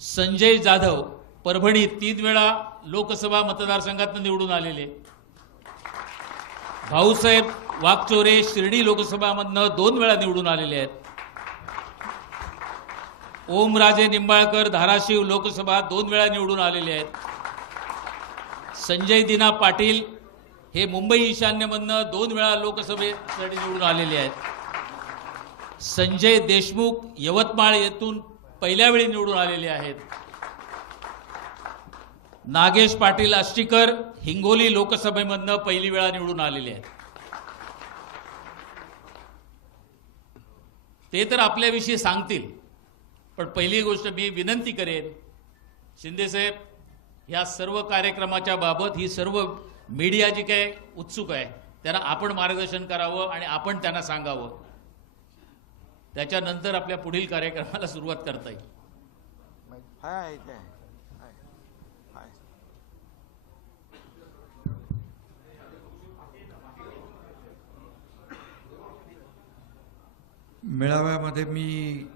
संजय जाधव परभणी 3 वेळा लोकसभा मतदारसंघातून निवडून आलेले. भाऊसाहेब वागचोरे शिर्डी लोकसभामधनं 2 वेळा निवडून आलेले आहेत. ओमराजे निंबाळकर धाराशिव लोकसभा 2 वेळा निवडून आलेले आहेत. संजय दिना पाटील हे मुंबई ईशान्यमधनं 2 वेळा लोकसभेसाठी निवडून आलेले आहेत. संजय देशमुख यवतमाळ येथून पहिल्या वेळी निवडून आलेले आहेत. नागेश पाटील आष्टीकर हिंगोली लोकसभेमधनं पहिली वेळा निवडून आलेले आहेत. ते तर आपल्याविषयी सांगतील, पण पहिली गोष्ट मी विनंती करेन, शिंदेसाहेब या सर्व कार्यक्रमाच्या बाबत ही सर्व मीडिया जी काय उत्सुक आहे त्यांना आपण मार्गदर्शन करावं आणि आपण त्यांना सांगावं. त्याच्यानंतर आपल्या पुढील कार्यक्रमाला सुरुवात करता येईल. मेळाव्यामध्ये मी